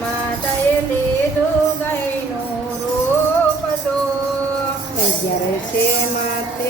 માતાએ લીધું ગાયનું રૂપ તો. અગિયાર છે માતે